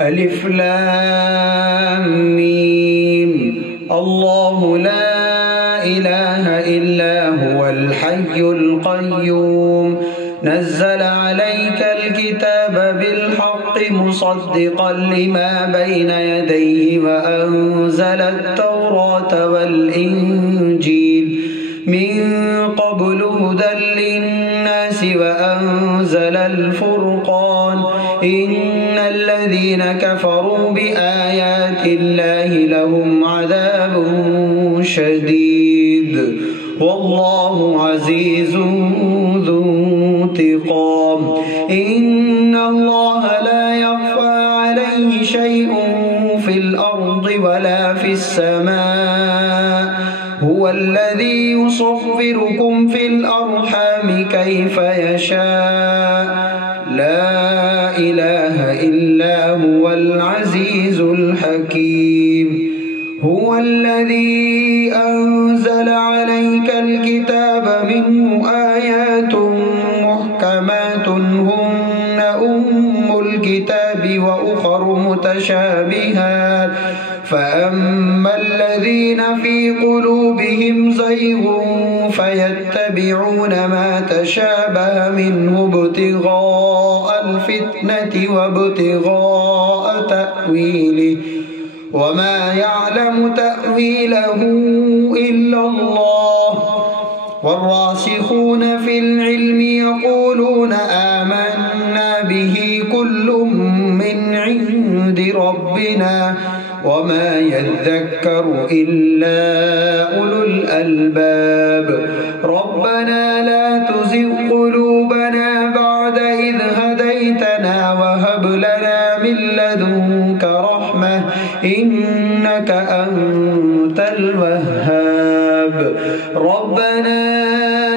ألف لام ميم. الله لا إله إلا هو الحي القيوم نزل عليك الكتاب بالحق مصدقا لما بين يديه وأنزل التوراة والإنجيل من قبل هدى للناس وأنزل الفرقان إن الذين كفروا بآيات الله لهم عذاب شديد والله عزيز ذو انتقام إن الله لا يخفى عليه شيء في الأرض ولا في السماء هو الذي يصفركم في الأرحام كيف يشاء لا إله إلا هو العزيز الحكيم هو الذي أنزل عليك الكتاب منه آيات محكمات هن أم الكتاب وأخر متشابهات فأما الذين في قلوبهم زيغ فيتبعون ما تشابه منه ابتغاء الفتنة وابتغاء تأويله وما يعلم تأويله إلا الله والراسخون في العلم يقولون آمنا به كل من عند ربنا وما يذكر إلا أولو الألباب ربنا لا تزغ قلوبنا بعد إذ هديتنا وهب لنا من لدنك رحمة إنك أنت الوهاب ربنا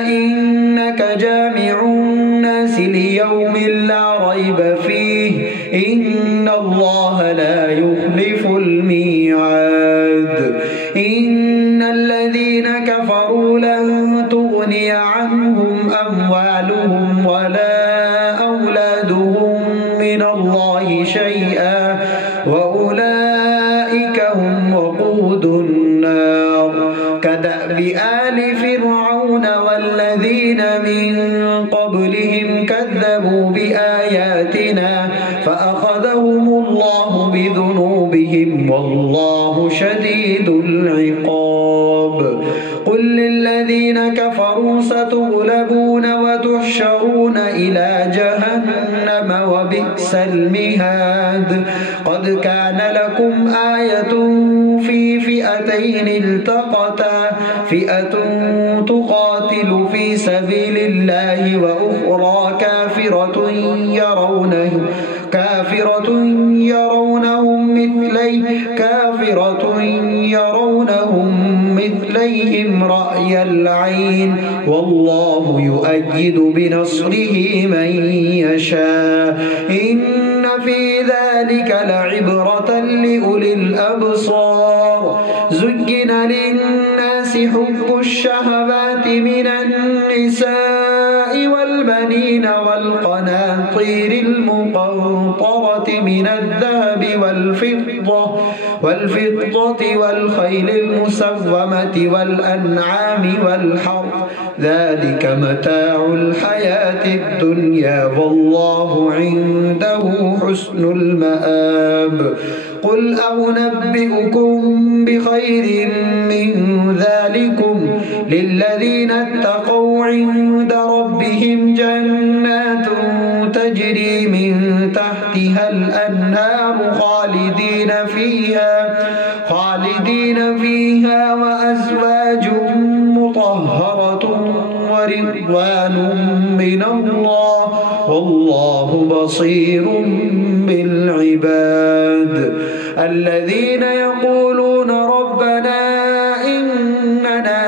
إنك جامع الناس ليوم لا ريب فيه إن الله لا يخلف الميعاد إن الذين كفروا لن تغني عنهم أموالهم ولا أولادهم من الله شيئا وأولئك هم وقود النار كدأب آل فرعون والذين من قبلهم كذبوا بآياتنا فأخذهم الله بذنوبهم والله شديد العقاب قل للذين كفروا ستغلبون وتحشرون إلى جهنم وبئس المهاد قد كان لكم آية في فئتين التقتا فئة تقاتل في سبيل الله وأخرى كافرة يرونهم مثليهم رأي العين والله يؤيد بنصره من يشاء إن في ذلك لعبرة لأولي الأبصار زين للناس حب الشهوات من النساء والبنين والقناطير المقنطرة من الذهب والفضة والخيل المسومة والأنعام والحرث ذلك متاع الحياة الدنيا والله عنده حسن المآب قل أنبئكم بخير من ذلكم للذين اتقوا عند ربهم جنات تجري من تحتها الأنهار خالدين فيها وأزواج مطهرة ورضوان من الله والله بصير بالعباد الذين يقولون ربنا إننا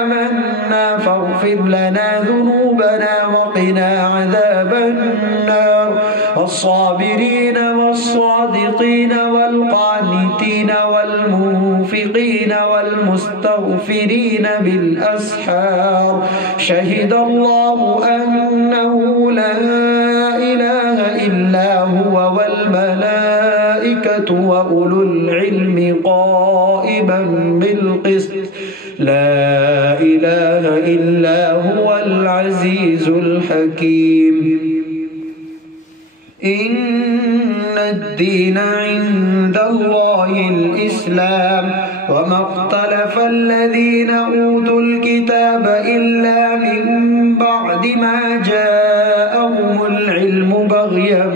آمنا فاغفر لنا ذنوبنا وقنا عذاب النار الصابرين والصادقين والقانتين والمنفقين والمستغفرين بالأسحار شهد الله أنه لا إله إلا هو والملائكة وأولو العلم قائما بالقسط لا إله إلا هو العزيز الحكيم إن الدين عند الله الإسلام وما اختلف الذين أوتوا الكتاب إلا من بعد ما جاءهم العلم بغيا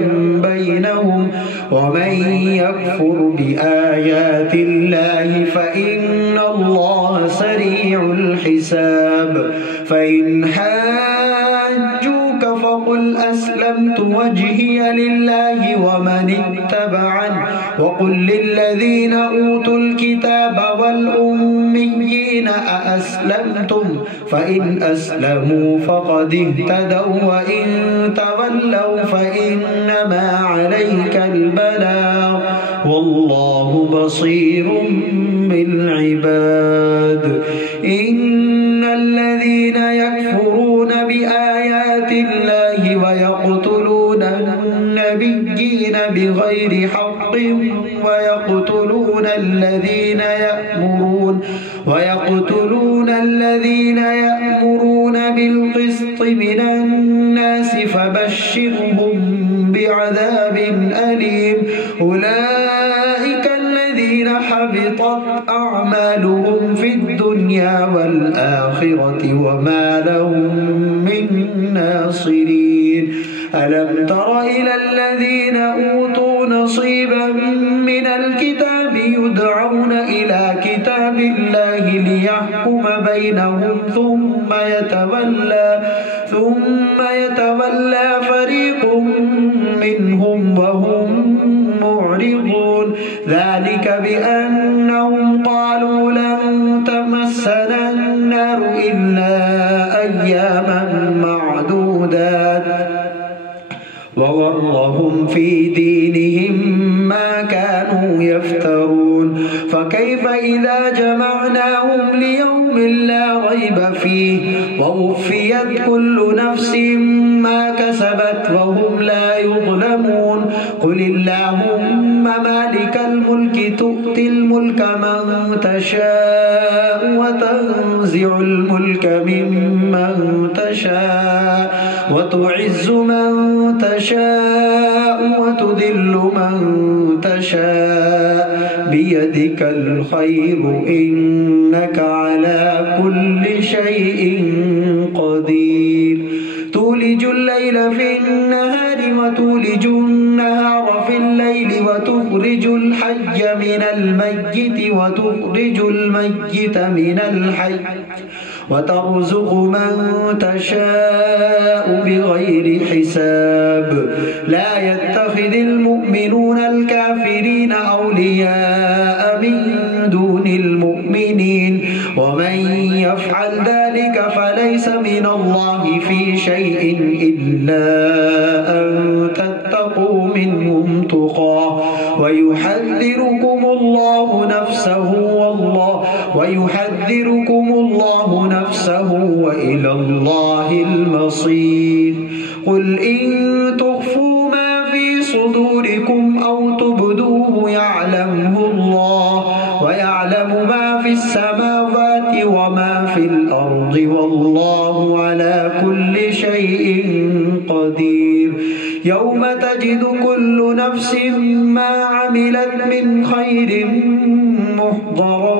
بينهم ومن يكفر بآيات الله فإن الله سريع الحساب فإن حاجوك فقل أسلمت وجهي لله ومن اتبعني وقل للذين أوتوا الكتاب والأميين أأسلمتم فإن أسلموا فقد اهتدوا وإن تولوا فإنما عليك البلاغ والله بصير بالعباد إن الذين يكفرون بآيات الله ويقتلون النبيين بغير حق ويقتلون الذين يأمرون بالقسط من الناس فبشرهم بعذاب أليم أولئك الذين حبطت أعمالهم في الدنيا والآخرة وما لهم من ناصرين ألم تر إلى الذين أوتوا نصيبا من الكتاب يدعون إلى كتاب الله ليحكم بينهم ثم يتولى فريق منهم وهم معرضون ذلك بأنهم قالوا لن تمسنا النار إلا أياما معدودات وغرهم في دينهم ما كانوا يفترون فكيف إذا جمعناهم ليوم لا ريب فيه ووفيت كل نفس ما كسبت وهم لا يظلمون قل اللهم مالك الملك تؤتي الملك من تشاء وتنزع الملك ممن تشاء وتعز من تشاء وتذل من تشاء بيدك الخير إنك على كل شيء قدير تولج الليل في النهار وتولج النهار في الليل وتخرج الحي من الميت وتخرج الميت من الحي وترزق من تشاء بغير حساب لا يتخذ المؤمنون الكافرين أولياء من دون المؤمنين ومن يفعل ذلك فليس من الله في شيء إلا أن تتقوا منهم تقاه ويحذركم الله نفسه وإلى الله المصير قل إن تخفوا ما في صدوركم أو تبدوه يعلمه الله ويعلم ما في السماوات وما في الأرض والله على كل شيء قدير يوم تجد كل نفس ما عملت من خير محضرا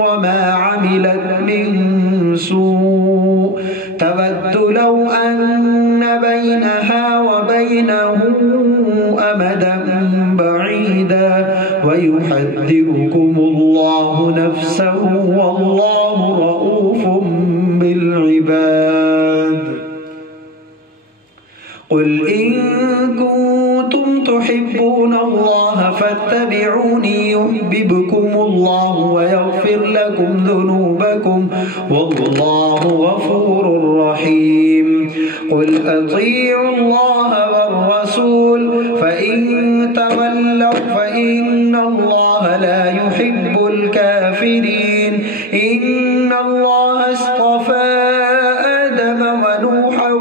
وما عملت من سوء تود لو أن بينها وبينه أمدا بعيدا ويحذركم الله نفسه والله رؤوف بالعباد قل إن كنتم تحبون الله فاتبعوني يحببكم الله ويغفر لكم ذنوبكم والله غفور رحيم قل أطيعوا الله والرسول فإن تولوا فإن الله لا يحب الكافرين إن الله اصطفى آدم ونوحا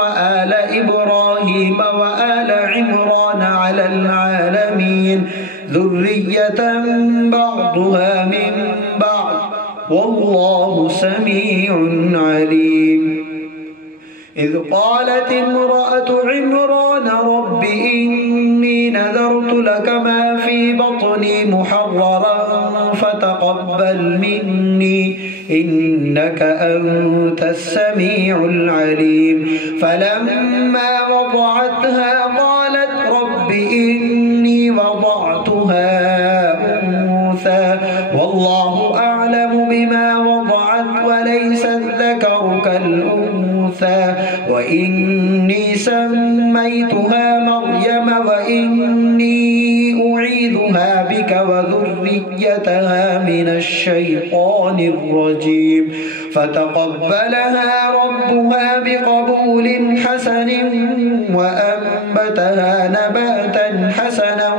وآل إبراهيم وآل عمران على العالمين العالمين ذرية بعضها من بعض والله سميع عليم إذ قالت امرأة عمران رب إني نذرت لك ما في بطني محررا فتقبل مني إنك أنت السميع العليم فلما وضعتها قالت رب إني وضعتها أنثى والله أعلم بما وضعت وليس الذكر كالأنثى وإني سميتها مريم وإني أعيذها بك وذريتها من الشيطان الرجيم فتقبلها ربها بقبول حسن وأنبتها نباتا حسنا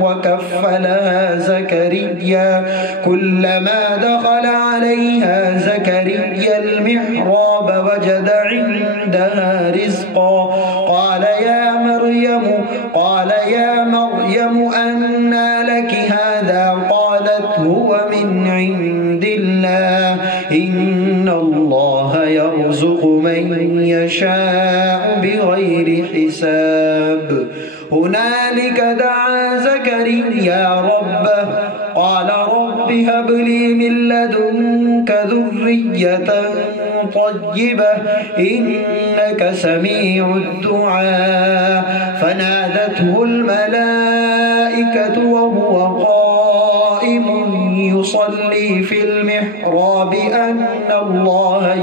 وكفلها زكريا كلما دخل عليها زكريا المحراب وجد عندها رزقا قال يا مريم أنى لك هذا قالت هو من عند الله إن الله يرزق من يشاء بغير حساب هنالك دعا زكريا ربه قال رب هب لي من لدنك ذرية طيبة إنك سميع الدعاء فنادته الملائكة وهو قائم يصلي في المحراب أن الله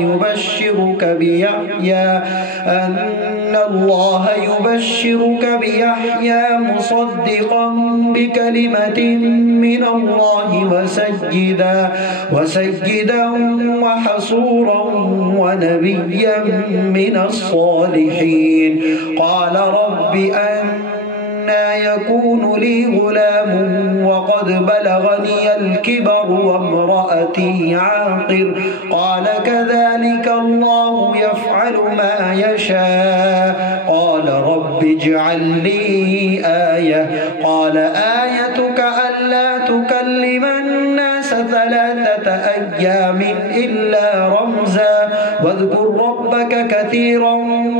يبشرك بيحيى مصدقا بكلمة من الله وسيدا وحصورا ونبيا من الصالحين قال رب أنى يكون لي غلام وقد بلغني الكبر وامرأتي عاقر قال كذلك الله يفعل ما يشاء قال رب اجعل لي آية قال آيتك ألا تكلم الناس 3 أيام إلا رمزا واذكر ربك كثيرا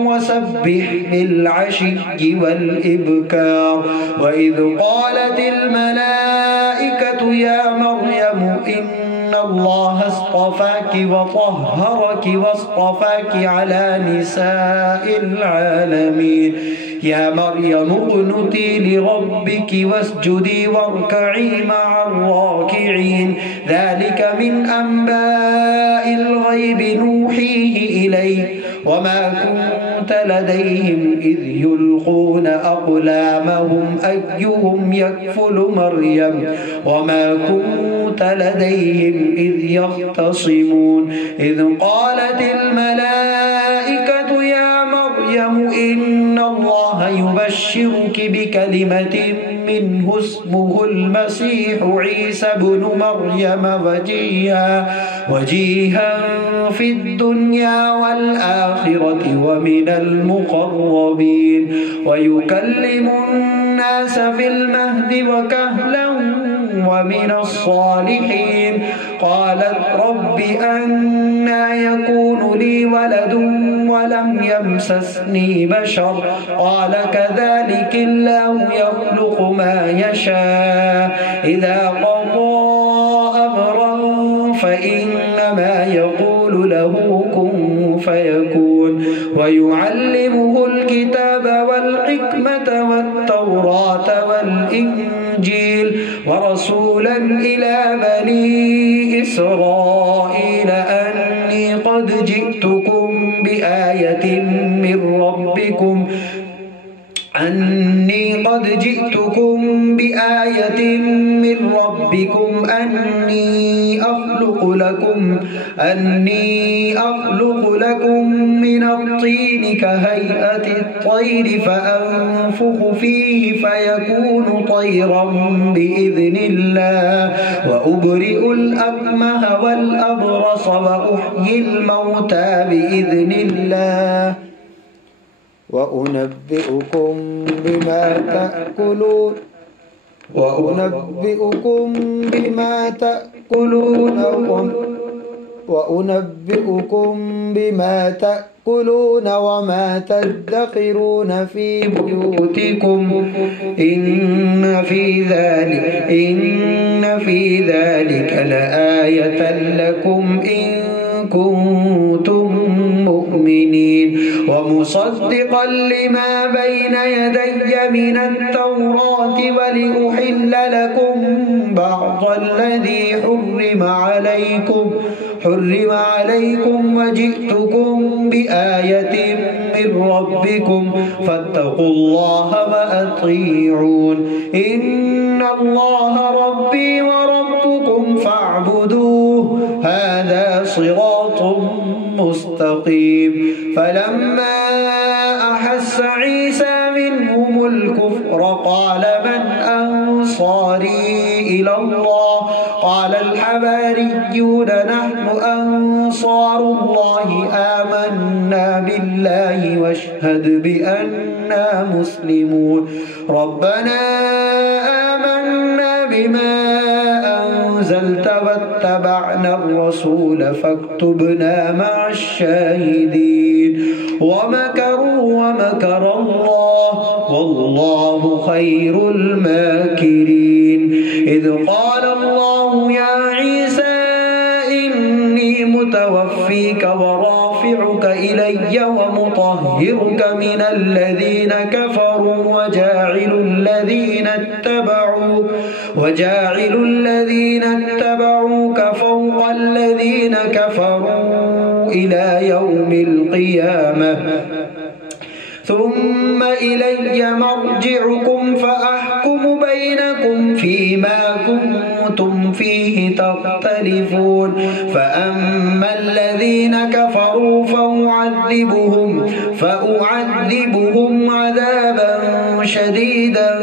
وسبح بالعشي والإبكار وإذ قالت الملائكة يا مريم إن الله اصطفاك وطهرك واصطفاك على نساء العالمين يا مريم اقنتي لربك واسجدي واركعي مع الراكعين ذلك من أنباء الغيب نوحيه إليك وما كنت لديهم إذ يلقون أقلامهم أيهم يكفل مريم وما كنت لديهم إذ يختصمون إذ قالت الملائكة يا مريم إن الله يبشرك بكلمة منه اسمه المسيح عيسى بن مريم وجيها في الدنيا والآخرة ومن المقربين ويكلم الناس في المهد وكهلا ومن الصالحين قالت رب أنى يكون لي ولد ولم يمسسني بشر قال كذلك الله يخلق ما يشاء إذا قضى أمرا فإنما يقول له كن فيكون ويعلمه الكتاب والحكمة والتوراة والإنجيل ورسولا إلى بني إسرائيل أني قد جئتكم بآية من ربكم أني أخلق لكم من الطين كهيئة الطير فأنفخ فيه فيكون طيرا بإذن الله وأبرئ الأكمه والأبرص وأحيي الموتى بإذن الله وأنبئكم بما تأكلون وأنبئكم بما تأكلون وما تدخرون في بيوتكم إن في ذلك لآية لكم إن كنتم مؤمنين ومصدقا لما بين يدي من التوراة ولأحل لكم بعض الذي حرم عليكم وجئتكم بآية من ربكم فاتقوا الله وأطيعون إن الله ربي وربكم فاعبدوه هذا صراط مستقيم فلما أحس عيسى منهم الكفر قال من أنصاري إلى الله قال الحواريون نحن أنصار الله آمنا بالله واشهد بأننا مسلمون ربنا آمنا بما أنزلت واتبعنا الرسول فاكتبنا مع الشاهدين ومكروا ومكر الله والله خير الماكرين إذ قال الله يا عيسى إني متوفيك ورافعك إلي ومطهرك من الذين كفروا وجاعل الذين اتبعوك فوق الذين كفروا إلى يوم القيامة ثم إلي مرجعكم فأحكم بينكم فيما كنتم فيه تختلفون فأما الذين كفروا فأعذبهم عذابا شديدا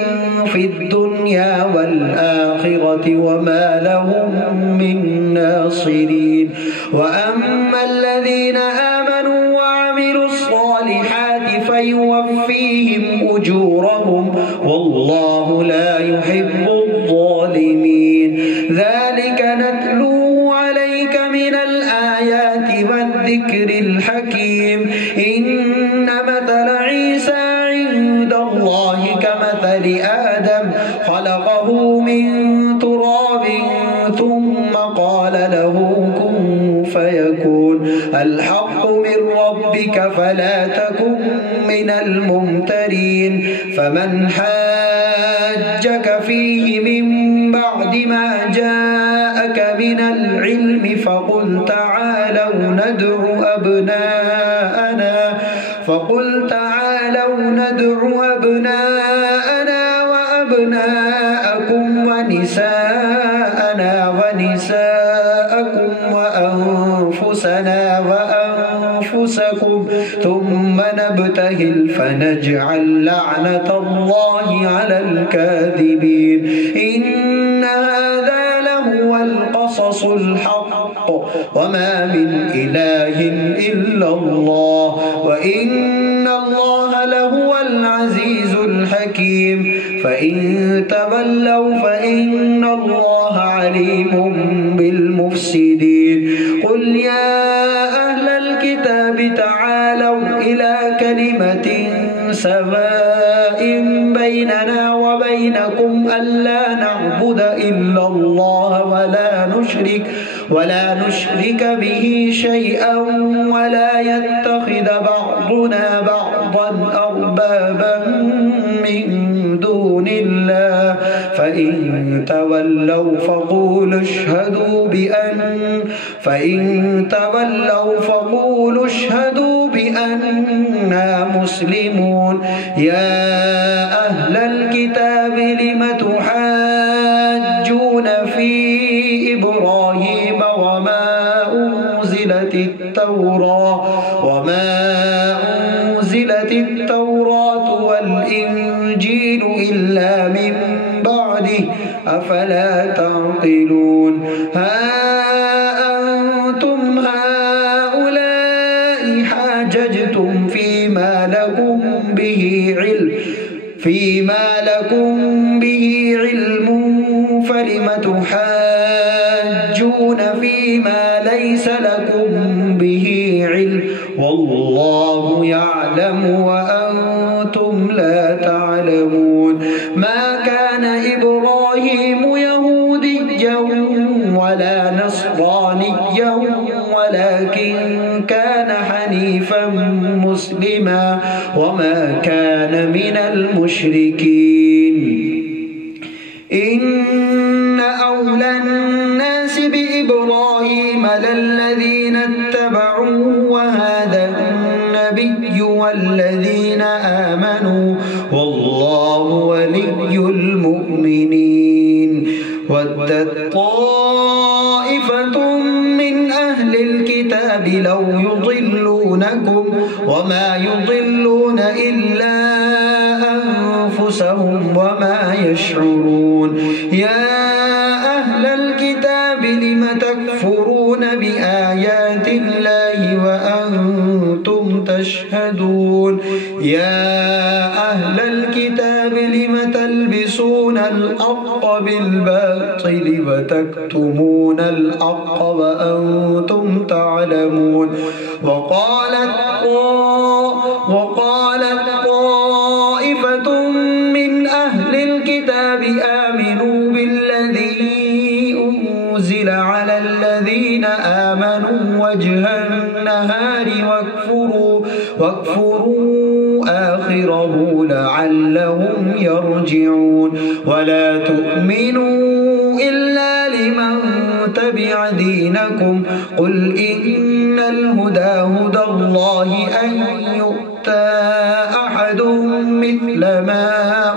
في الدنيا والآخرة وما لهم من ناصرين وأما الذين آمنوا وعملوا الصالحات فيوفيهم أجورهم والله لا يحب الظالمين ذلك نتلوه عليك من الآيات والذكر الحكيم إن مثل عيسى عند الله كمثل آدم خلقه من تراب ثم قال له كن فيكون الحق من ربك فلا تكن من الممترين فمن حاجك فيه من بعد ما جاءك من العلم فقل تعالوا ندعو أبناءنا وأبناءكم ونساءنا ونساءكم وأنفسنا وأنفسكم ثم نبتهل فنجعل لعنة الله على الكاذبين إن هذا لهو القصص الحق وما من إله إلا الله وإن الله لهو العزيز الحكيم فإن تولوا فإن الله عليم بالمفسدين قل يا أهل الكتاب تعالوا إلى كلمة سواء بيننا وبينكم ألا نعبد إلا الله ولا نشرك به شيئا ولا يتخذ بعضنا بعضا أربابا من دون الله فإن تولوا فقولوا اشهدوا بأننا مسلمون يا أهل الكتاب لم تحاجون في إبراهيم وما أنزلت التوراة والإنجيل إلا من بعده أفلا تعقلون ها أنتم هؤلاء حاججتم فيما لكم به علم تحاجون فيما ليس لكم به علم والله يعلم وأنتم لا تعلمون ما كان إبراهيم يهوديا ولا نصرانيا ولكن كان حنيفا مسلما وما كان من المشركين إن أولى الناس بإبراهيم للذين اتبعوه وهذا النبي والذين آمنوا والله ولي المؤمنين ودت طائفة من أهل الكتاب لو يضلونكم وما يضلون إلا أنفسهم وما يشعرون يا أهل الكتاب لم تكفرون بآيات الله وأنتم تشهدون يا أهل الكتاب لم تلبسون الحق بالباطل وتكتمون الحق وأنتم تعلمون وقالت طائفة من أهل الكتاب آمنوا بالذي أنزل على الذين آمنوا وجه النهار واكفروا آخره لعلهم يرجعون ولا تؤمنوا إلا لمن تبع دينكم قل إن الهدى هدى الله أن يؤتى أحد مثل ما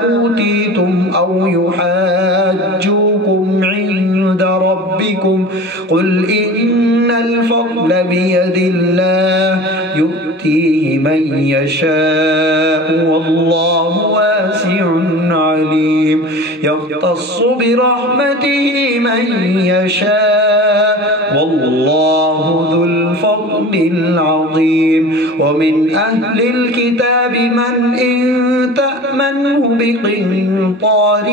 أوتيتم أو يحاجوكم عند ربكم قل إن الفضل بيد الله يؤتيه من يشاء والله واسع عليم يختص برحمته من يشاء والله ذو الفضل العظيم ومن أهل الكتاب من إن تأمنه بقنطار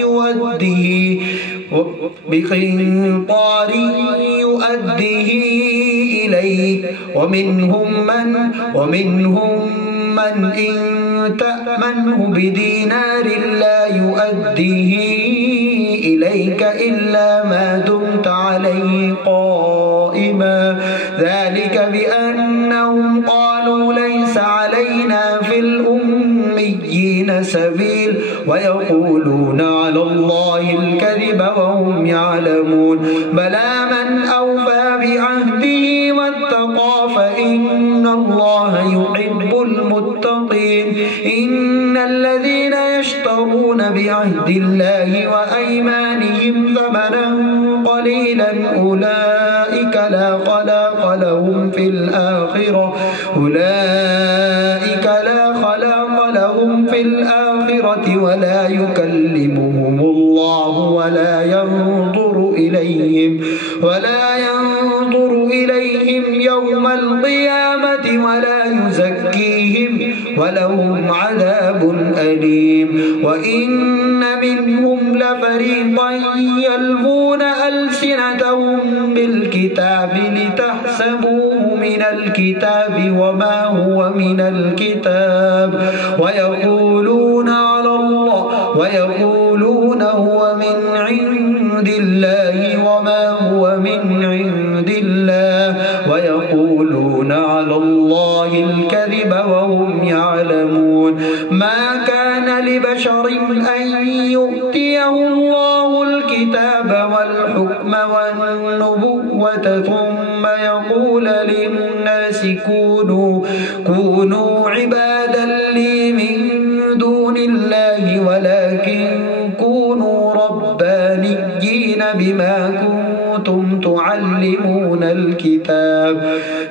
يؤديه إليك ومنهم من إن تأمنه بدينار لا يؤديه إليك إلا ما دمت عليه قائما ذلك بأنهم قالوا ليس علينا في الأميين سبيل ويقولون على الله الكذب وهم يعلمون بلى من أوفى بعهده واتقى فإن الله يحب المتقين إن الذين يشترون بعهد الله وأيمانهم ثمنا قليلا أولئك لا خلاق لهم في الآخرة ولا يكلمهم الله ولا ينظر إليهم يوم القيامة ولا يزكيهم ولهم عذاب أليم وإن منهم لفريقا يلوون ألسنتهم بالكتاب لتحسبوه من الكتاب وما هو من الكتاب ويقولون هو من عند الله وما هو من عند الله ويقولون على الله الكذب وهم يعلمون ما كان لبشر أن يؤتيه الله الكتاب والحكم والنبوة ثم يقول للناس كونوا عبادا لي من دون الله ولكن كونوا ربانيين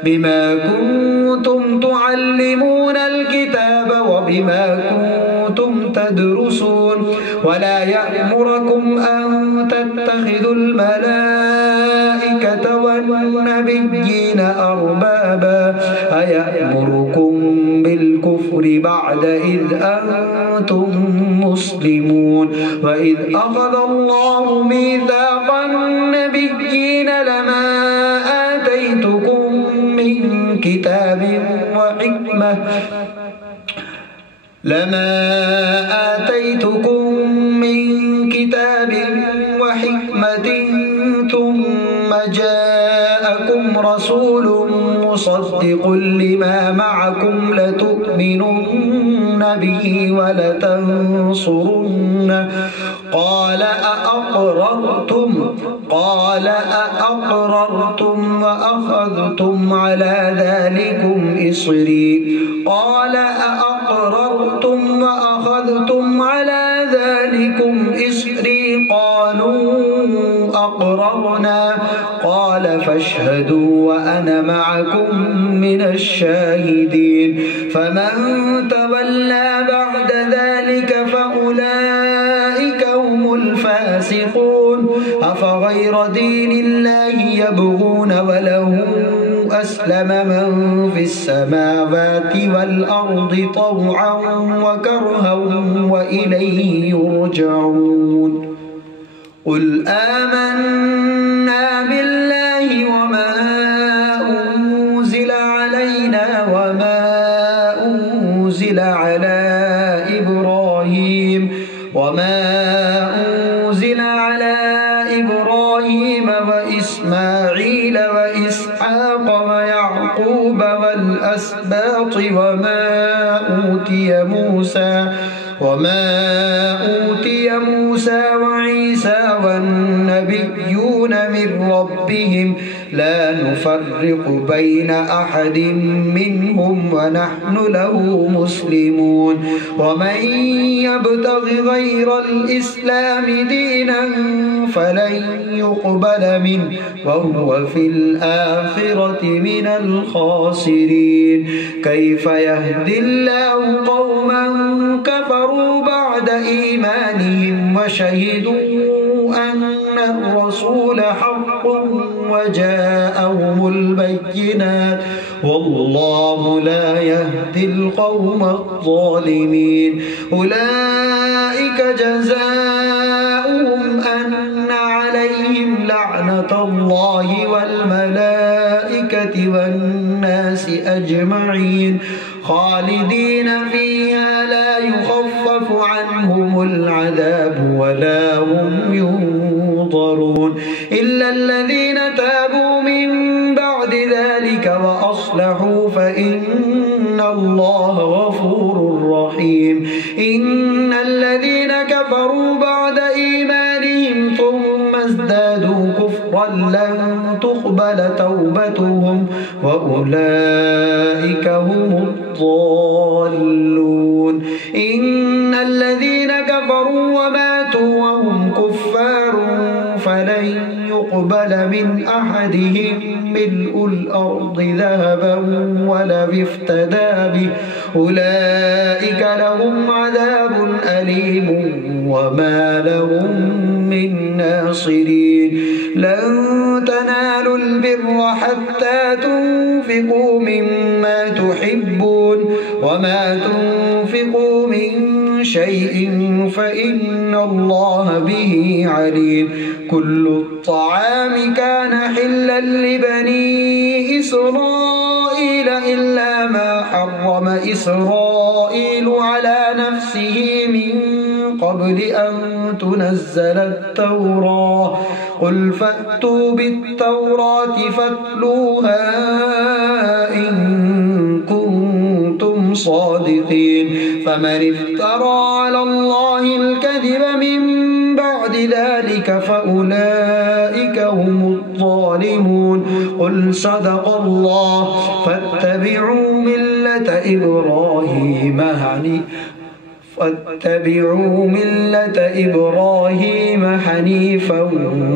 بما كنتم تعلمون الكتاب وبما كنتم تدرسون ولا يأمركم أن تتخذوا الملائكة والنبيين أربابا أيأمركم بالكفر بعد إذ أنتم مسلمون وإذ أخذ الله ميثاق النبيين لما آتيتكم من كتاب وحكمة ثم جاءكم رسول مصدق لما معكم لتؤمنن به ولتنصرنه قال أأقررتم وأخذتم على ذلكم إصري قالوا أقررنا قال فاشهدوا وأنا معكم من الشاهدين فمن تولى بعد ذلك فأولئك هم الفاسقون أفغير دين الله يبغون وله أسلم من في السماوات والأرض طوعا وكرها وإليه يرجعون قل آمنا بالله وما أنزل علينا وما أنزل على إبراهيم وإسماعيل وإسحاق ويعقوب والأسباط وما أوتي موسى وعيسى والنبيون من ربهم لا نفرق بين أحد منهم ونحن له مسلمون ومن يبتغ غير الإسلام دينا فلن يقبل منه وهو في الآخرة من الخاسرين كيف يهدي الله قوما كفروا بعد إيمانهم وشهدوا أن الرسول حق وجاءهم البينات والله لا يهدي القوم الظالمين أولئك جزاؤهم أن عليهم لعنة الله والملائكة والناس أجمعين خالدين فيها لا يخفف عنهم العذاب ولا هم ينظرون إلا الذين تابوا من بعد ذلك وأصلحوا فإن الله غفور رحيم إن الذين كفروا بعد إيمانهم ثم ازدادوا كفرا لن تقبل توبتهم وأولئك هم الضالون إن الذين كفروا وماتوا وهم كفار فلن يقبل من أحدهم ملء الأرض ذهبا ولو افتدى به أولئك لهم عذاب أليم وما لهم من ناصرين لن تنالوا البر حتى تنفقوا مما تحبون وما تنفقوا من شيء فإن الله به عليم كل الطعام كان حلا لبني إسرائيل إلا ما حرم إسرائيل على نفسه من قبل أن تنزل التوراة قل فأتوا بالتوراة فاتلوها إن كنتم صادقين فمن افترى على الله الكذب من بعد ذلك فأولئك هم الظالمون قل صدق الله فاتبعوا ملة إبراهيم حنيفا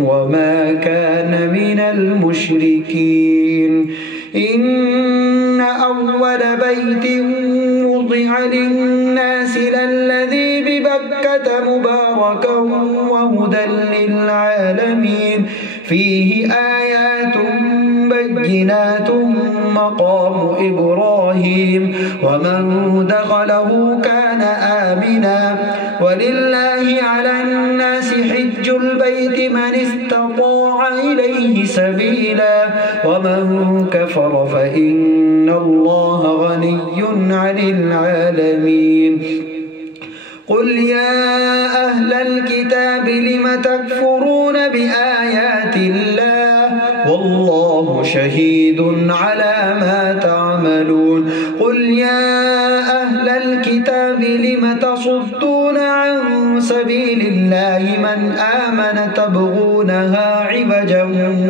وما كان من المشركين إن أول بيت وضع للناس للذي ببكة بكة مباركا وهدى للعالمين فيه آيات بينات مقام إبراهيم ومن دخله كان آمنا ولله على الناس حج البيت من استطاع إليه سبيلا ومن كفر فإن الله غني عن العالمين قل يا أهل الكتاب لم تكفرون بآيات الله والله شهيد على ما تعملون قل يا أهل الكتاب لم تصدون عن سبيل الله من آمن تبغونها عوجا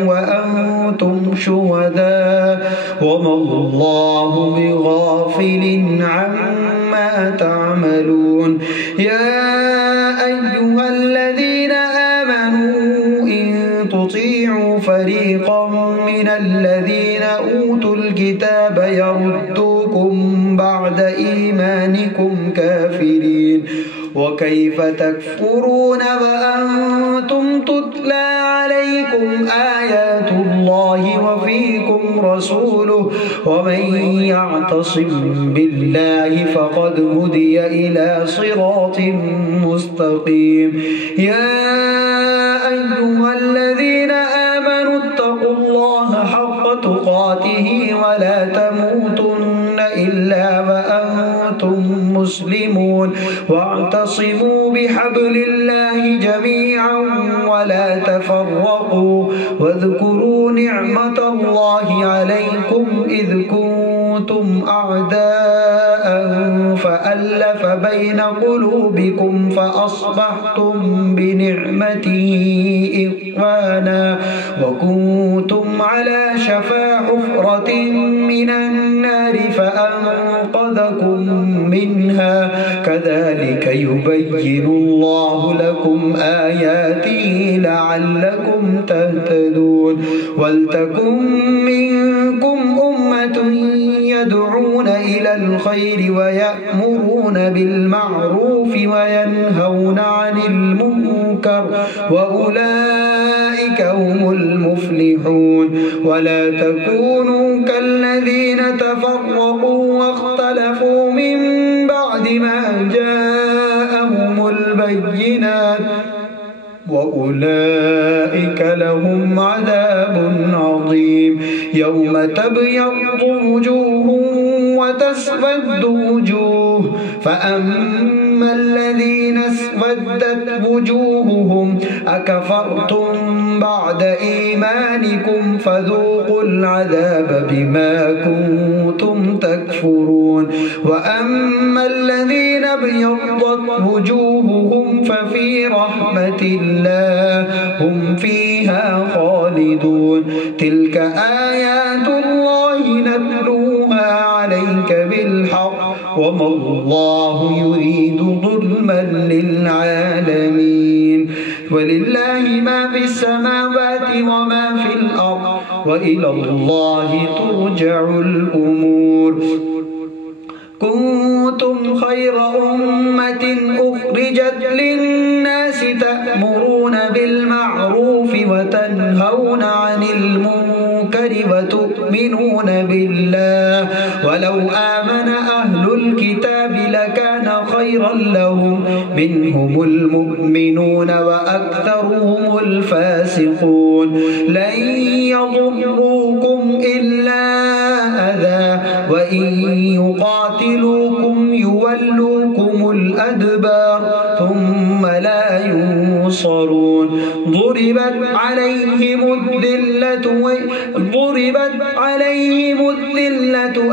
وأنتم شهداء وما الله بغافل عما تعملون يا أيها الذين آمنوا إن تطيعوا فريقا من الذين أوتوا الكتاب يردوكم بعد إيمانكم كافرين وكيف تكفرون وأنتم تتلى عليكم آيات الله وفيكم رسوله ومن يعتصم بالله فقد هدي إلى صراط مستقيم يا أيها الذين آمنوا اتقوا الله حق تقاته ولا تموتن إلا وأنتم مسلمون واعتصموا بحبل الله جميعا ولا تفرقوا واذكروا نعمة الله عليكم إذ كنتم أعداء فألف بين قلوبكم فأصبحتم بنعمته إخوانا وكنتم على شفا حفرة من النار فأنقذكم منها كذلك يبين الله لكم آياته لعلكم تهتدون ولتكن منكم أمة يدعون إلى الخير ويأمرون بالمعروف وينهون عن المنكر وأولئك هم المفلحون ولا تكونوا كالذين تفرقوا واختلفوا من بعد ما جاءهم البينات وأولئك لهم عذاب عظيم يوم تبيض وجوه وتسود وجوه فأما الذين اسودت وجوههم أكفرتم بعد إيمانكم فذوقوا العذاب بما كنتم تكفرون وأما الذين ابيضت وجوههم ففي رحمة الله هم فيها خالدون تلك آيات الله نتلوها عليك بالحق وما الله يريد ظلما للعالمين ولله ما في السماوات وما في الأرض وإلى الله ترجع الأمور كنتم خير أمة أخرجت للناس تأمرون بالمعروف وتنهون عن المنكر وتؤمنون بالله ولو آمن أهل الكتاب لكان خيرا لهم منهم المؤمنون وأكثرهم الفاسقون لن يضروكم إلا أذى وإن يقاتلوكم يولوكم الأدبار ثم لا ينصرون ضربت عليهم الذلة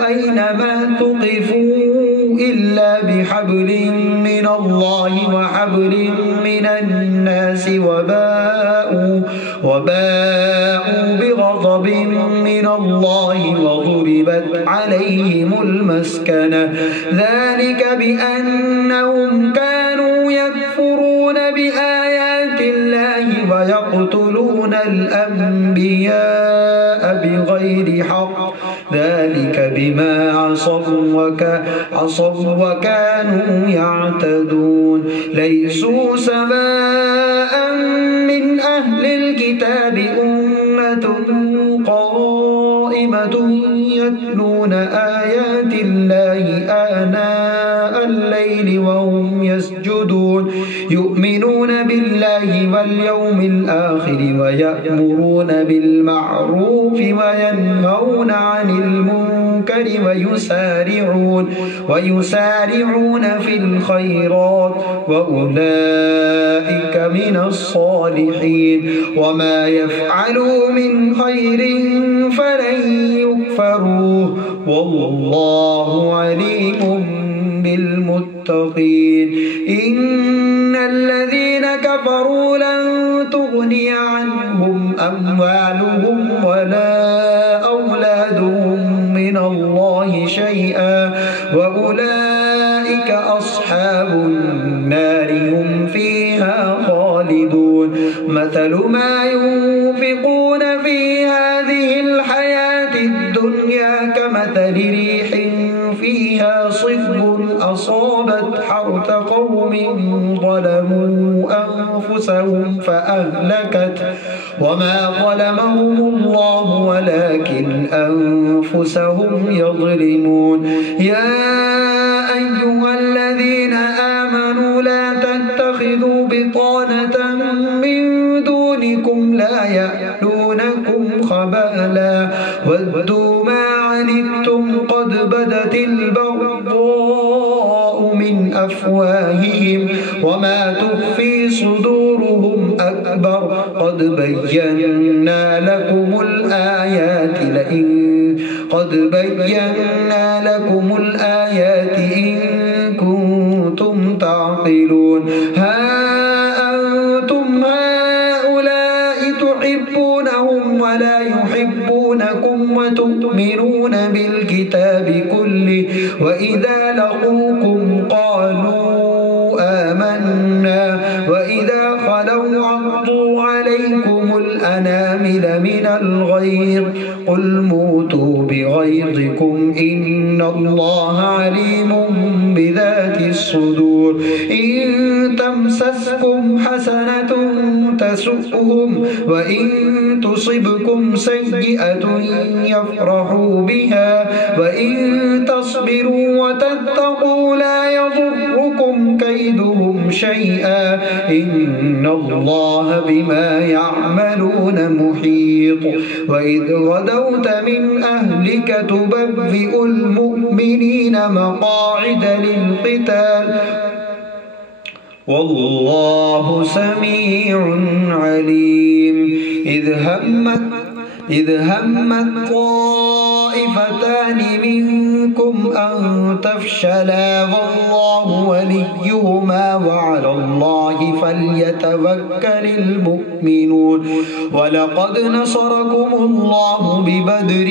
أينما ثقفوا إلا بحبل من الله وحبل من الناس وباءوا بغضب من الله وضربت عليهم المسكنة ذلك بأنهم كانوا يكفرون بآيات الله ويقتلون الأنبياء بغير حق ذلك بما عصوا وكانوا يعتدون ليسوا سواء من أهل الكتاب أمة قائمة يتلون آيات الله آناء الليل وهم يسجدون يؤمنون بالله واليوم الآخر ويأمرون بالمعروف وينهون عن المنكر ويسارعون في الخيرات وأولئك من الصالحين وما يفعلوا من خير فلن يكفروه والله عليم بالمتقين إن الذين كفروا لن تغني عنهم أموالهم ولا أولادهم من الله شيئا وأولئك أصحاب النار هم فيها خالدون مثل ما ينفقون في هذه الحياة الدنيا كمثل ريح فيها صفر أصابت حرث قوم ظلموا أنفسهم فأهلكت وما ظلمهم الله ولكن أنفسهم يظلمون يا أيها الذين آمنوا لا تتخذوا بطانة من دونكم لا يألونكم خبالا ودوا ما عنتم قد بدت البغضاء من أفواههم وما تخفي صدورهم أكبر قد بينا لكم الآيات إن كنتم تعقلون ها أنتم هؤلاء تحبونهم ولا يحبونكم وتؤمنون بالكتاب كله وإذا لقوكم قالوا آمنا وإذا خلوا عضوا عليكم الأنامل من الغيظ قل موتوا بغيظكم إن الله عليم بذات الصدور إن تمسسكم حسنة تسؤهم وإن تصبكم سيئة يفرحوا بها وإن تصبروا وتتقوا لا يضركم كيدهم شيئا إن الله بما يعملون محيط وإذ غدوت من أهلك تبوئ المؤمنين مقاعد للقتال والله سميع عليم إذ همت طائفتان منكم أن تفشلا والله وليهما وعلى الله فليتوكل المؤمنون ولقد نصركم الله ببدر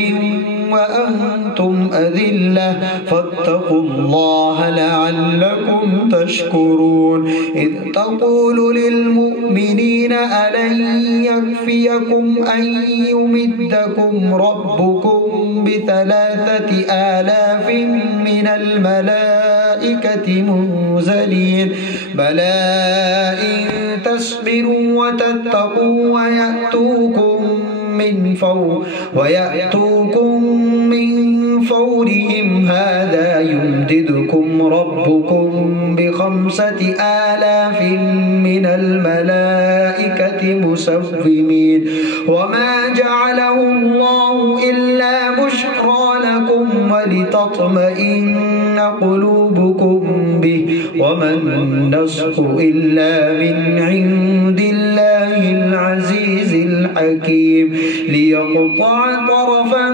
وأنتم أذلة فاتقوا الله لعلكم تشكرون إذ تقول للمؤمنين ألن يكفيكم أن يمدكم ربكم ب3,000 من الملائكة منزلين بلى إن تصبروا وتتقوا ويأتوكم من فورهم هذا يمددكم ربكم ب5,000 من الملائكة مسومين وما جعله الله إلا بشرى لكم ولتطمئن قلوبكم به وما النصر إلا من عند الله العزيز الحكيم ليقطع طرفا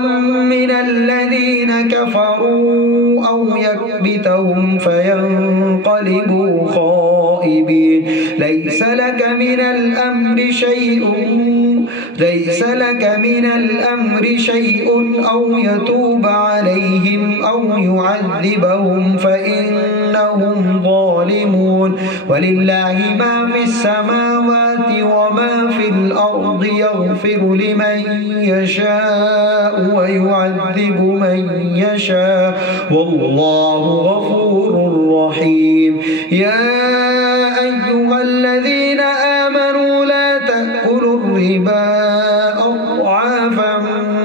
من الذين كفروا أو يكبتهم فينقلبوا خائبين ليس لك من الأمر شيء أو يتوب عليهم أو يعذبهم فإن أنهم ظالمون ولله ما في السماوات وما في الأرض يغفر لمن يشاء ويعذب من يشاء والله غفور رحيم. يا أيها الذين آمنوا لا تأكلوا الربا أضعافا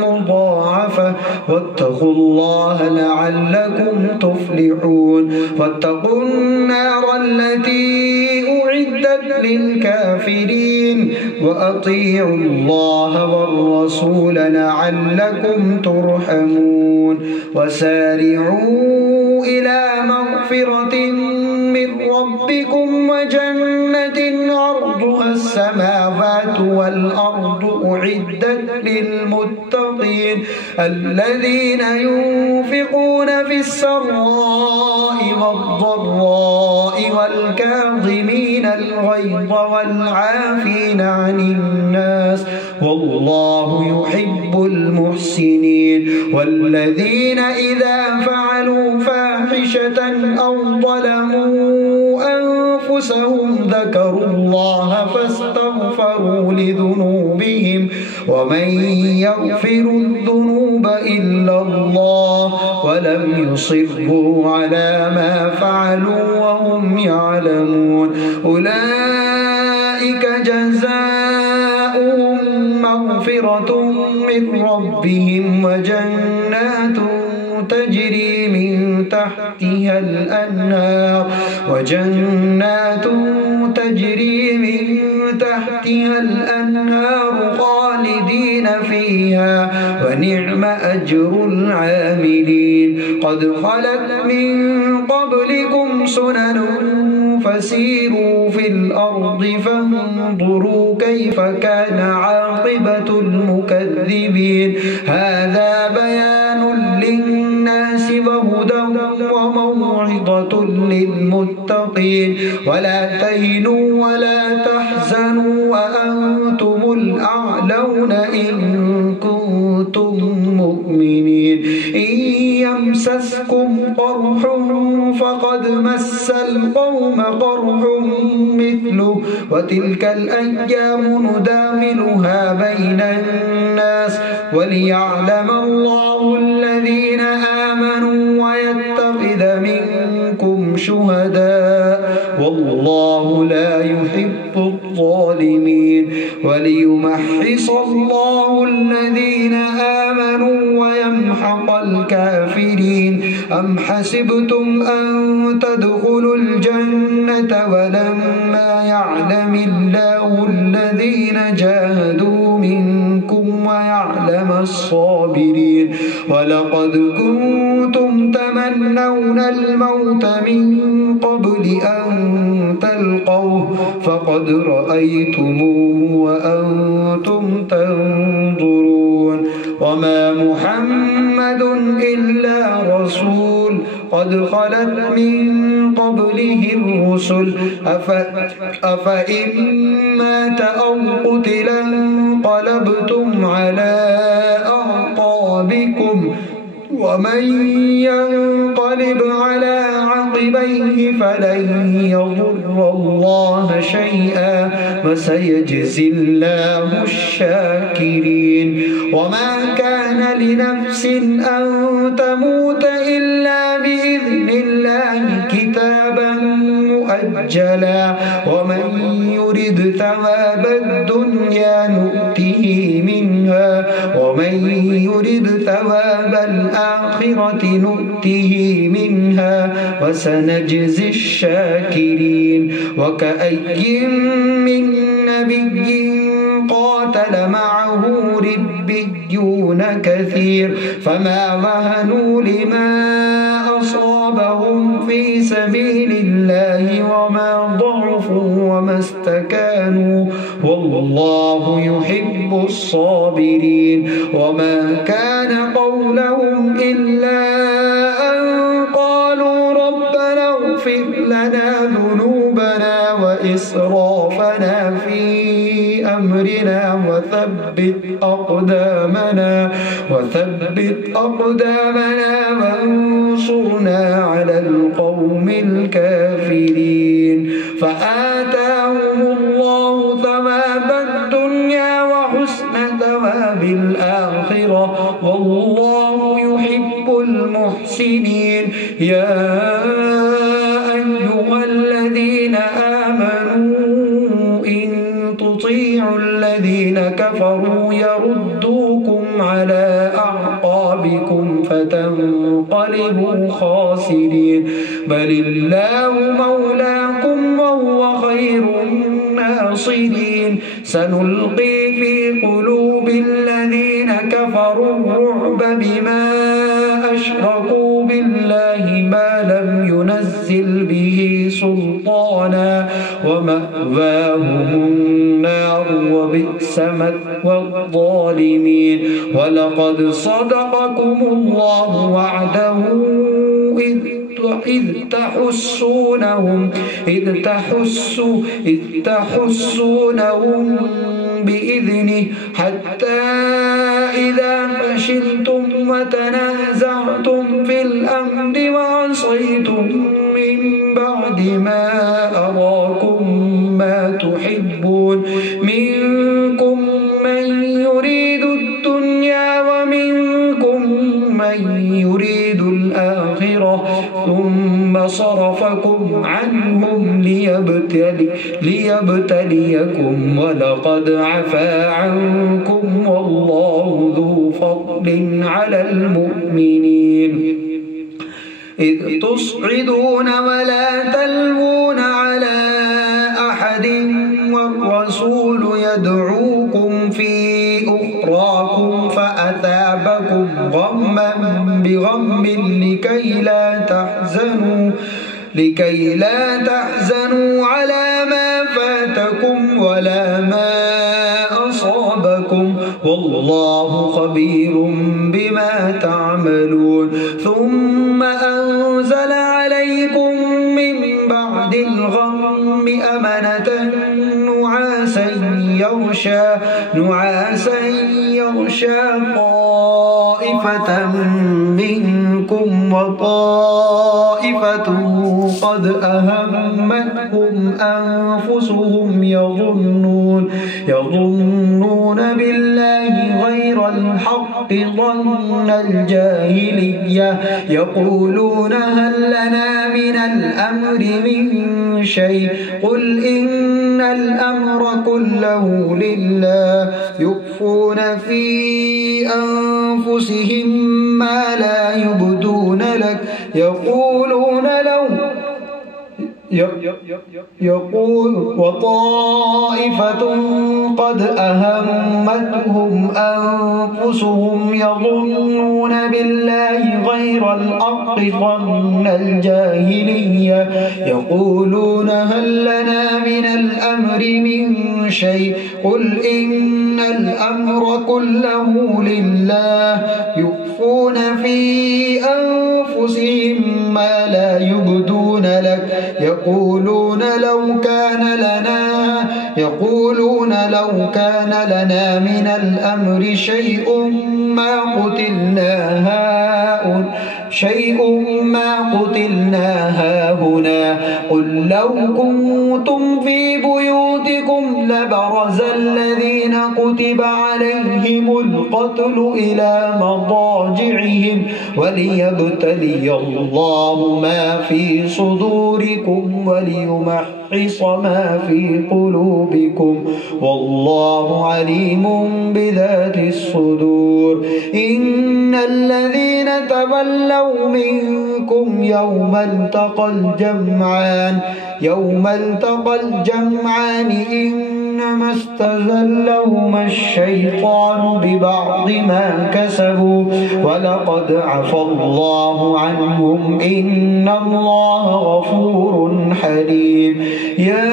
مضاعفة واتقوا الله لعلكم تفلحون. واتقوا النار التي أعدت للكافرين وأطيعوا الله والرسول لعلكم ترحمون. وسارعوا إلى مغفرة من ربكم وجنة عرضها السماوات والأرض أعدت للمتقين الذين ينفقون في السراء والضراء والكاظمين الغيظ والعافين عن الناس والله يحب المحسنين. والذين إذا فعلوا فاحشة أو ظلموا أنفسهم ذكروا الله فاستغفروا لذنوبهم ومن يغفر الذنوب إلا الله ولم يصروا على ما فعلوا وهم يعلمون أولئك جزاؤهم مغفرة من ربهم وجنات تجري من تحتها الأنهار خالدين فيها ونعم أجر العاملين. قد خلت من قبلكم سنن فسيروا في الأرض فانظروا كيف كان عاقبة المكذبين. هذا بيان للناس وهدى وموعظة للمتقين. ولا تهنوا ولا تحزنوا وأنتم الأعلون إن كنتم مؤمنين. إن يمسسكم قرح فقد مس القوم قرح مثله وتلك الأيام نداولها بين الناس وليعلم الله الذين آمنوا ويتخذ منكم شهداء والله لا يحب الظالمين. وليمحص الله الذين آمنوا ويمحق الكافرين. أم حسبتم أن تدخلوا الجنة ولما يعلم الله الذين جاهدوا منكم ويعلم الصابرين. ولقد كنتم تمنون الموت من قبل أن تلقوه فقد رأيتموه وأنتم تنظرون. وما محمد إلا رسول قد خلت من قبله الرسل أفإن مات أو قتلا انقلبتم على أعقابكم ومن ينقلب على عقبيه فلن يضر الله شيئا وسيجزي الله الشاكرين. وما كان لنفس أن تموت إلا بإذن الله كتابا مؤجلا ومن يرد ثواب الدنيا نؤته منها ومن يرد ثواب الآخرة نؤته منها وسنجزي الشاكرين. وكأي من نبي قاتل معه ربيون كثير فما وهنوا لما أصابهم في سبيل الله وما ضعفوا وما استكانوا والله يحب الصابرين. وما كان قولهم إلا أن قالوا ربنا اغفر لنا ذنوبنا وإسرافنا في في أمرنا وثبت أقدامنا وانصرنا على القوم الكافرين فآتاهم الله ثواب الدنيا وحسن ثواب الآخرة والله يحب المحسنين يا أيها الذين آمنوا إن تطيعوا الذين كفروا يردوكم على أعقابكم فتنقلبوا خاسرين بل الله مولاكم وهو خير الناصرين سنلقي في قلوب الذين كفروا الرعب بما أشركوا بالله ما لم ينزل به سلطانا ومأواهم النار وبئس مثوى الظالمين ولقد صدقكم الله وعده إذ تحسونهم بإذنه حتى إذا فشلتم وتنازعتم في الأمر وعصيتم من بعد ما أراكم ما تحبون منكم من يريد الدنيا ومنكم من يريد الآخرة ثم صرفكم عنهم ليبتليكم ولقد عفا عنكم والله ذو فضل على المؤمنين إذ تصعدون ولا تلوون على أحد والرسول يدعوكم في أخراكم فأثابكم غما بغم لكي لا تحزنوا على ما فاتكم ولا ما أصابكم والله خبير بما تعملون ثم أنزل عليكم من بعد الغم أمنة نعاسا يغشى طائفة منكم وطائفة قد أهمتهم أنفسهم يظنون بالله غير الحق ظن الجاهلية يقولون هل لنا من الأمر من شيء قل إن الأمر كله لله يخفون في أنفسهم ما لا يبدون لك يقول وطائفة قد أهمتهم أنفسهم يظنون بالله غير الحق ظن الجاهلية يقولون هل لنا من الأمر من شيء قل إن الأمر كله لله يخفون في أنفسهم ما لا يبدون لك يقولون لو كان لنا من الأمر شيء ما قتلنا هاهنا قل لو كنتم في بيوتكم لبرز الذين كتب عليهم القتل إلى مضاجعهم وليبتلي الله ما في صدوركم وليمحص ما في قلوبكم والله عليم بذات الصدور إن الذين تولوا منكم يوم التقى الجمعان إنما استزلهما الشيطان ببعض ما كسبوا ولقد عفى الله عنهم إن الله غفور حليم يا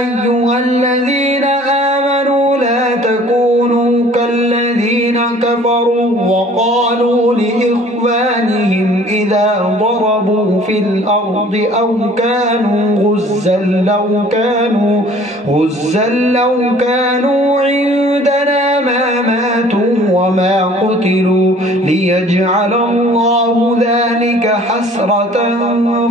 أيها الذين آمنوا لا تكونوا كالذين كفروا وقالوا لإخوانهم إذا ضربوا ضربوا في الأرض أو كانوا غزا لو كانوا عندنا ما ماتوا وما قتلوا ليجعل الله ذلك حسرة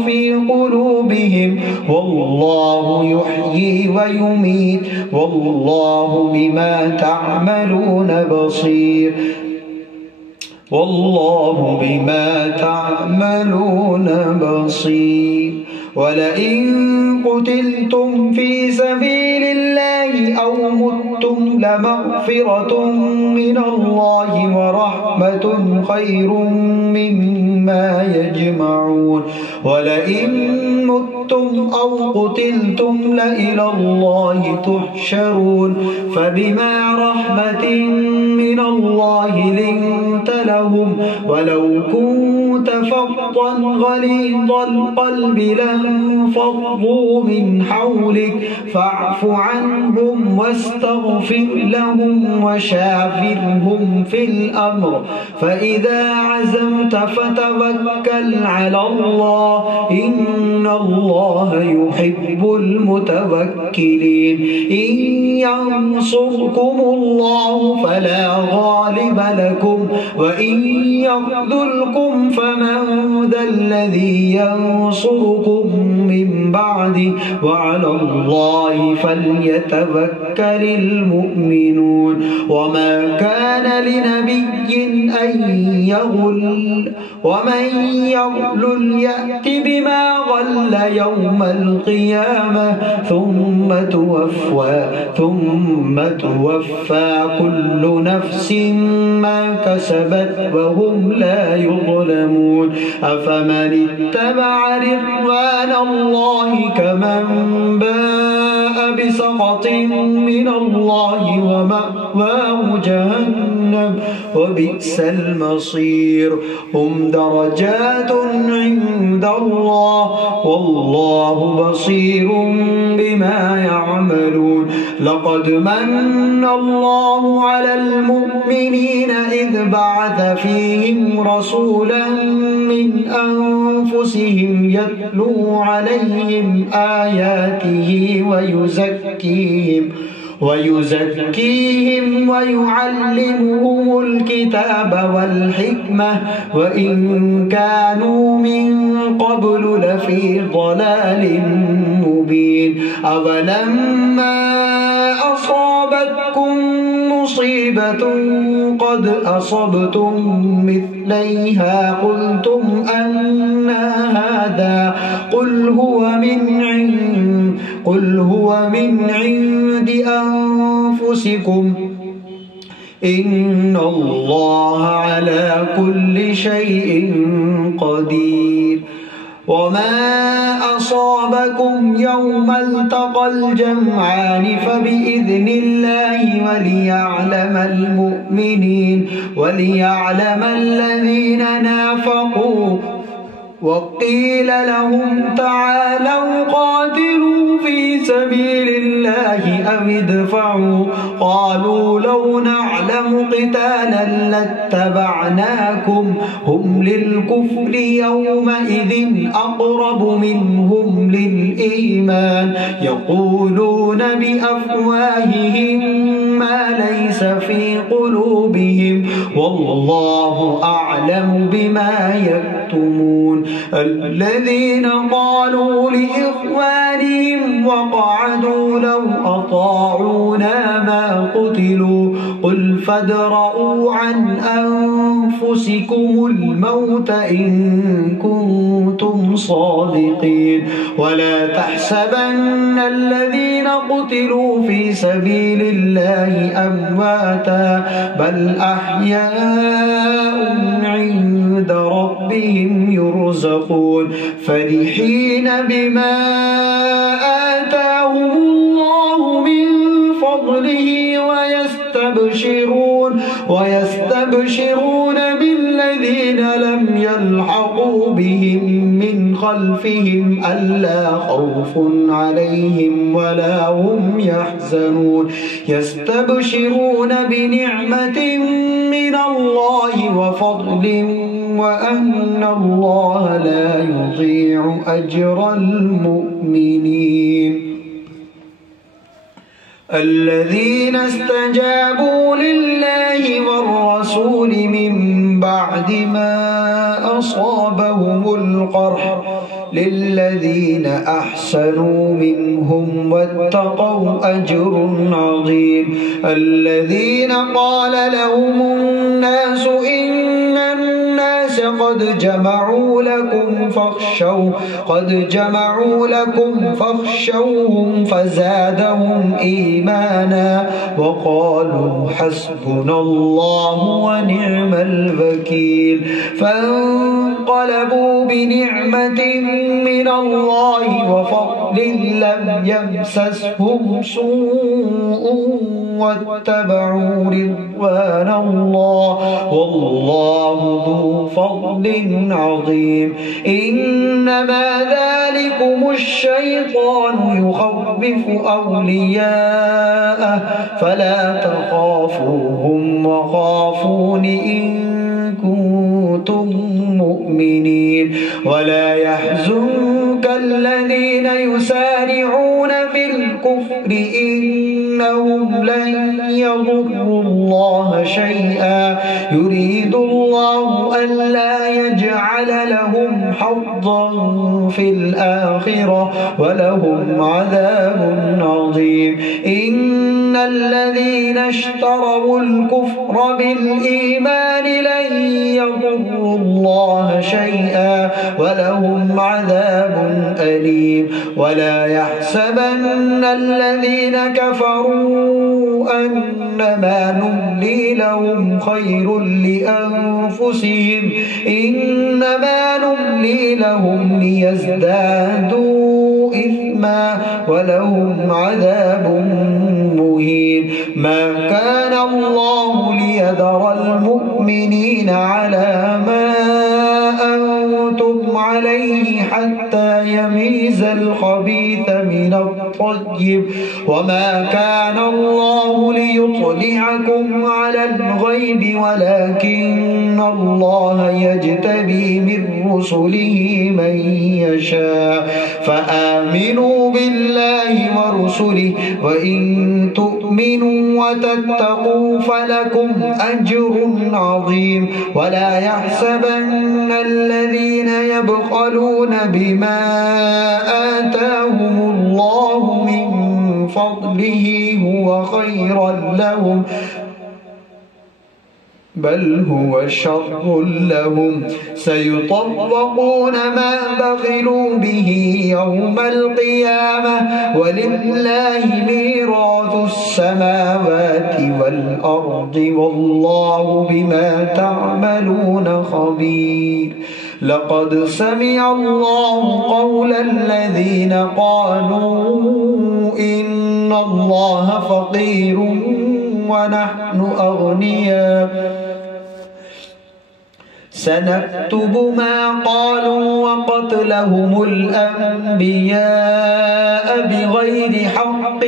في قلوبهم والله يحيي ويميت والله بما تعملون بصير والله بما تعملون بصير. ولئن قتلتم في سبيل الله أو متم لمغفرة من الله ورحمة خير مما يجمعون. ولئن متم أو قتلتم لإلى الله تحشرون. فبما رحمة من الله لنت لهم ولو كنت فظا غليظ القلب لانفضوا من حولك فاعف عنهم واستغفر لهم وشاورهم في الأمر فإذا عزمت فتوكل على الله إن الله يحب المتوكلين. إن ينصركم الله فلا غالب لكم وإن يخذلكم فمن ذا الذي ينصركم من بعده وعلى الله فليتوكل المؤمنون. وما كان لنبي أن يغل ومن يغل يأت بما غل يوم القيامة ثم توفى كل نفس ما كسبت وهم لا يظلمون. أفمن اتبع رضوان الله كمن باء بسخط من الله ومأواه جهنم وبئس المصير. هم درجات عند الله والله بصير بما يعملون. لقد من الله على المؤمنين إذ بعث فيهم رسولا من أنفسهم يتلو عليهم آياته ويزكيهم ويعلمهم الكتاب والحكمة وإن كانوا من قبل لفي ضلال مبين. أولما أصابتكم مصيبة قد أصبتم مثليها قلتم أن هذا قل هو من عند أنفسكم إن الله على كل شيء قدير. وما أصابكم يوم التقى الجمعان فبإذن الله وليعلم المؤمنين وليعلم الذين نافقوا. وقيل لهم تعالوا قاتلوا في سبيل الله أو ادفعوا قالوا لو نعلم قتالا لاتبعناكم هم للكفر يومئذ أقرب منهم للإيمان يقولون بأفواههم ما ليس في قلوبهم والله أعلم بما يكتمون. الذين قالوا لإخوانهم وقعدوا لو أطاعونا ما قتلوا قل فادرءوا عن أنفسكم الموت إن كنتم صادقين. ولا تحسبن الذين قتلوا في سبيل الله أمواتا بل أحياء عند ربهم يرزقون فرحين بما آتاهم الله من فضله ويستبشرون بالذين لم يلحقوا بهم من خلفهم ألا خوف عليهم ولا هم يحزنون يستبشرون بنعمة من الله وفضل وأن الله لا يضيع أجر المؤمنين. الذين استجابوا لله والرسول من بعد ما أصابهم القرح للذين أحسنوا منهم واتقوا أجر عظيم. الذين قال لهم الناس إن الناس قد جمعوا لكم فاخشوهم فزادهم إيمانا وقالوا حسبنا الله ونعم الوكيل. فانقلبوا بنعمة من الله وفضل لم يمسسهم سوء واتبعوا رضوان الله والله ذو فضل عظيم. إنما ذلكم الشيطان يخوف أولياءه فلا تخافوهم وخافون إن كنتم مؤمنين. ولا يحزنك الذين يسارعون في الكفر إنهم لن يضروا الله شيئا يريد الله ألا يجعل لهم حظا في الآخرة ولهم عذاب عظيم. إن الذين اشتروا الكفر بالإيمان لن يضروا الله شيئا ولهم عذاب أليم. ولا يحسبن الذين كفروا أنما نملي لهم خير لأنفسهم إنما نملي لهم ليزدادوا إثما ولهم عذاب مهين. ما كان الله ليذر المؤمنين على ما أنتم عليه حتى يميز الخبيث من الطيب وما كان الله ليطلعكم على الغيب ولكن الله يجتبي من رسله من يشاء. فآمنوا بالله ورسله وإن تؤمنوا وتتقوا فلكم أجر عظيم. ولا يحسبن الذين يبخلون بما آتاهم الله من فضله هو خيرا لهم بل هو شر لهم سيطوقون ما بخلوا به يوم القيامة ولله ميراث السماوات والأرض والله بما تعملون خبير. لقد سمع الله قول الذين قالوا إن الله فقير ونحن أغنياء سنكتب ما قالوا وقتلهم الأنبياء بغير حق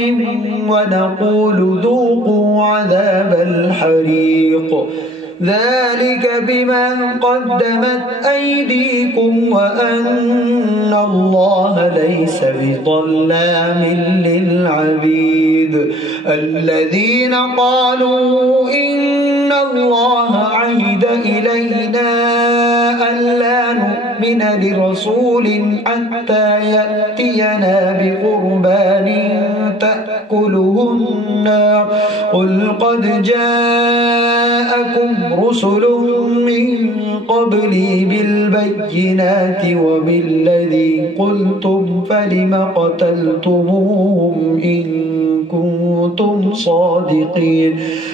ونقول ذوقوا عذاب الحريق ذلك بما قدمت أيديكم وأن الله ليس بظلام للعبيد. الذين قالوا إن الله عهد إلينا ألا نؤمن لرسول حتى يأتينا بقربان تأكله النار قل قد جاءكم رسل من قبلي بالبينات وبالذي قلتم فلم قتلتموهم إن كنتم صادقين.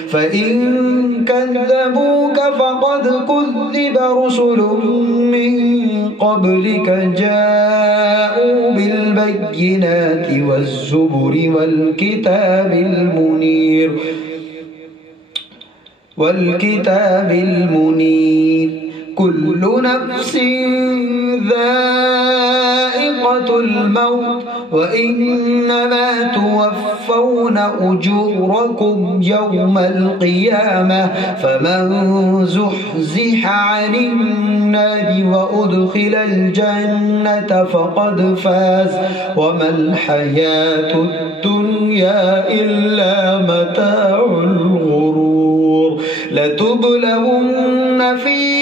فإن كذبوك فقد كذب رسل من قبلك جاءوا بالبينات والزبر والكتاب المنير كل نفس ذائقة ذائقة الموت وإنما توفون أجوركم يوم القيامة فمن زحزح عن النار وأدخل الجنة فقد فاز وما الحياة الدنيا إلا متاع الغرور لتبلون في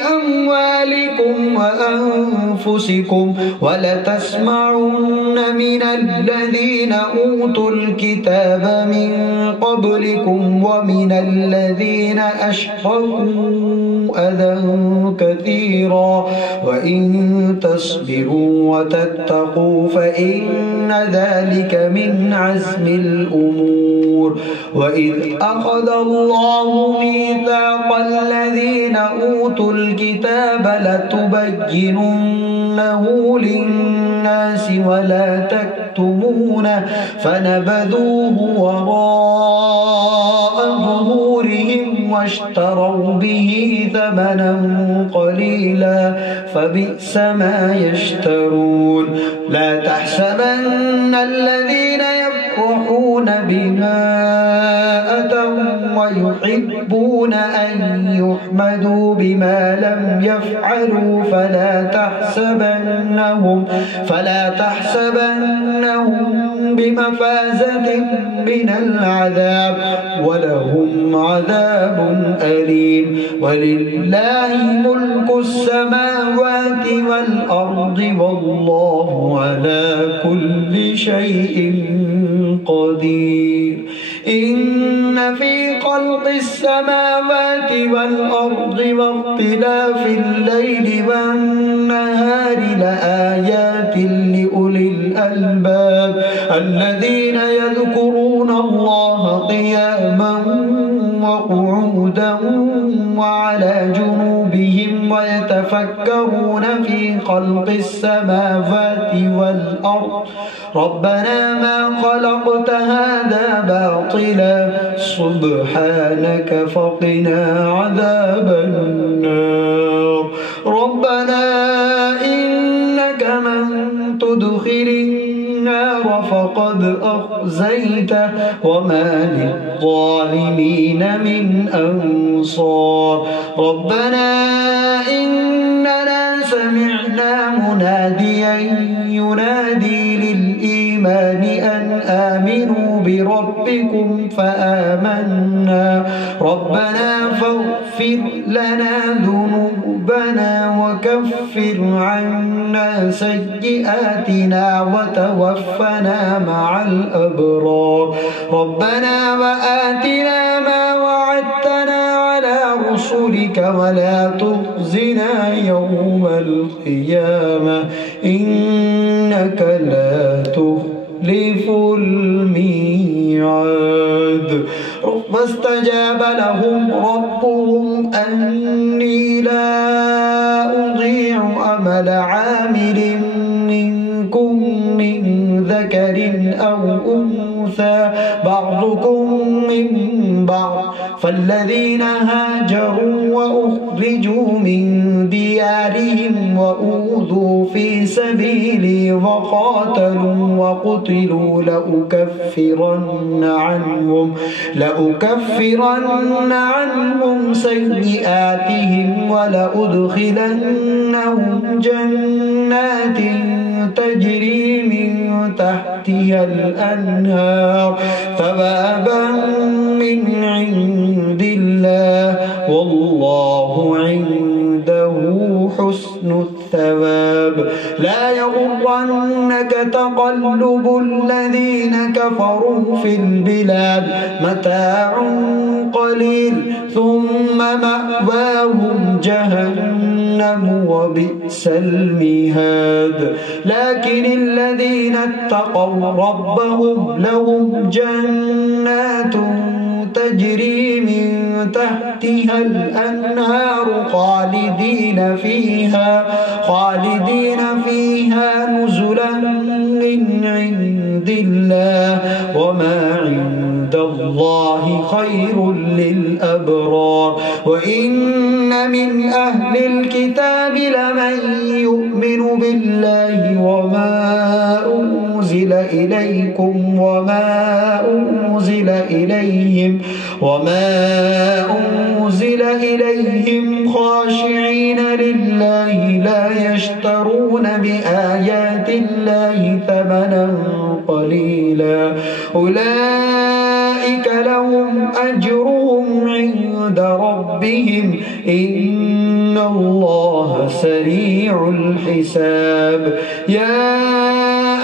أموالكم وأنفسكم ولتسمعن من الذين أوتوا الكتاب من قبلكم ومن الذين أشركوا أذى كثيرا وإن تصبروا وتتقوا فإن ذلك من عزم الأمور وإذ أخذ الله ميثاق الذين أوتوا الكتاب لتبيننه للناس ولا تكتمونه فنبذوه وراء ظهورهم واشتروا به ثمنا قليلا فبئس ما يشترون لا تحسبن الذين يفرحون بما أتوا ويحبون أن يحمدوا بما لم يفعلوا فلا تحسبنهم بمفازة من العذاب ولهم عذاب أليم ولله ملك السماوات والأرض والله على كل شيء قدير إن في خلق السماوات والأرض واختلاف الليل والنهار لآيات لأولي الألباب الذين يذكرون الله قياما وقعودا وعلى جنوبهم ويتفكرون في خلق السماوات والأرض ربنا ما خلقت هذا باطلا سبحانك فقنا عذاب النار ربنا إنك من تدخل النار فقد أخزيته وما للظالمين من أنصار ربنا إننا سمعنا مناديا ينادي للإيمان أن آمنوا بربكم فآمنا ربنا فاغفر لنا ذنوبنا وكفر عنا سيئاتنا وتوفنا مع الأبرار ربنا وآتنا ما وعدتنا على رسلك ولا تخزنا يوم القيامة إنك لا تخلف الميعاد فاستجاب لهم ربهم أني لا أضيع عمل عامل منكم من ذكر أو أنثى بعضكم من بعض فالذين هاجروا وأخرجوا من ديارهم وأوذوا في سبيلي وقاتلوا وقتلوا لأكفرن عنهم سيئاتهم ولأدخلنهم جنات تجري من تحتها الأنهار ثوابا من عند الله والله عنده حسن الثواب لا يغرنك تقلب الذين كفروا في البلاد متاع قليل ثم مأواهم جهنم وبئس المهاد لكن الذين اتقوا ربهم لهم جنات تجري من تحتها الأنهار خالدين فيها نزلا من عند الله وما عند الله الله خير للأبرار. وإن من أهل الكتاب لمن يؤمن بالله وما أنزل إليكم وما أنزل إليهم خاشعين لله لا يشترون بآيات الله ثمنا قليلا أولئك لهم أجرهم عند ربهم إن الله سريع الحساب. يا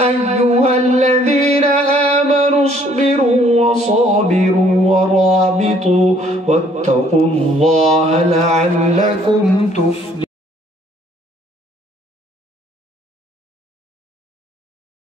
أيها الذين آمنوا اصبروا وصابروا ورابطوا واتقوا الله لعلكم تفلحون.